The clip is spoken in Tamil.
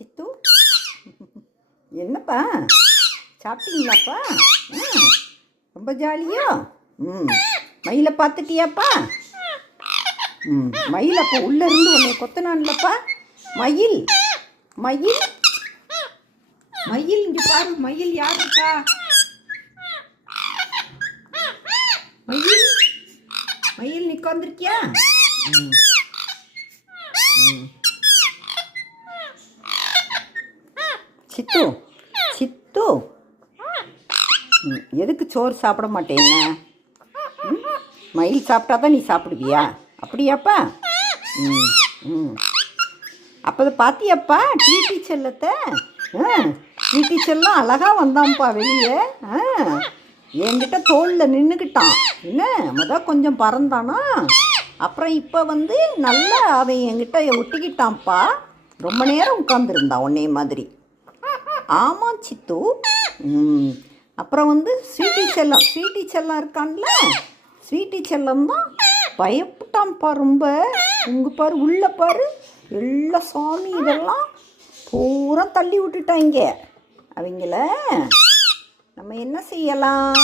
சித்து, என்னப்பா சாப்பிட்டீங்களாப்பா? ரொம்ப ஜாலியா? மயிலை பார்த்துட்டியாப்பா? மயில் அப்போ உள்ளேருந்து உன்னை கொத்தனான்லப்பா. மயில் மயில் மயில் இங்கே பாரு. மயில் யாருக்கா? மயில் மயில் நீ உட்காந்துருக்கியா? சித்து சித்து, எதுக்கு சோறு சாப்பிட மாட்டேங்க? மயில் சாப்பிட்டா தான் நீ சாப்பிடுவியா? அப்படியாப்பா? அப்போ பார்த்தியாப்பா டிடி செல்லத்தை? டிடி செல்லம் அழகாக வந்தான்ப்பா வெளியே. என்கிட்ட தோளில் நின்றுக்கிட்டான். என்ன கொஞ்சம் பறந்தானா, அப்புறம் இப்போ நல்லா அவன் என்கிட்ட ஒட்டிக்கிட்டான்ப்பா. ரொம்ப நேரம் உட்காந்துருந்தான் உன்னைய மாதிரி. ஆமாம் சித்து. அப்புறம் ஸ்வீட்டி செல்லம் இருக்கான்ல, ஸ்வீட்டி செல்லம் தான் பயப்பட்டான்ப்பா ரொம்ப. உங்கள் பாரு, உள்ள பாரு, எல்லா சாமி இதெல்லாம் பூரா தள்ளி விட்டுட்டாங்க அவங்கள. நம்ம என்ன செய்யலாம்?